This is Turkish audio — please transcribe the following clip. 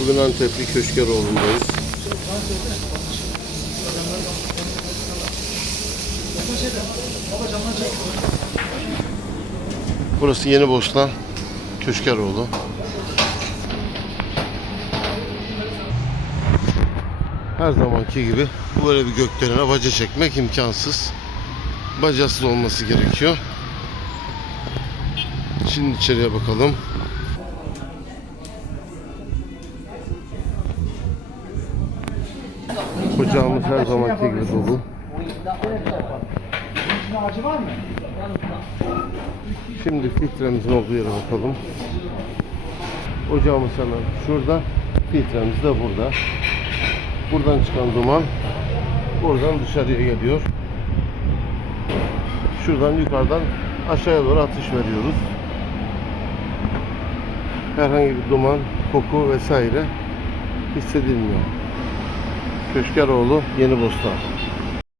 Bugün Antepli Köşkeroğlu'ndayız. Burası Yeni Bostan Köşkeroğlu. Her zamanki gibi böyle bir gökdelene baca çekmek imkansız. Bacasız olması gerekiyor. Şimdi içeriye bakalım. Ocağımız her zamanki gibi dolu. Şimdi filtremizin olduğu yere bakalım. Ocağımız hemen şurada. Filtremiz de burada. Buradan çıkan duman buradan dışarıya geliyor. Şuradan yukarıdan aşağıya doğru atış veriyoruz. Herhangi bir duman, koku vesaire hissedilmiyor. Köşkeroğlu Yeni Bostan.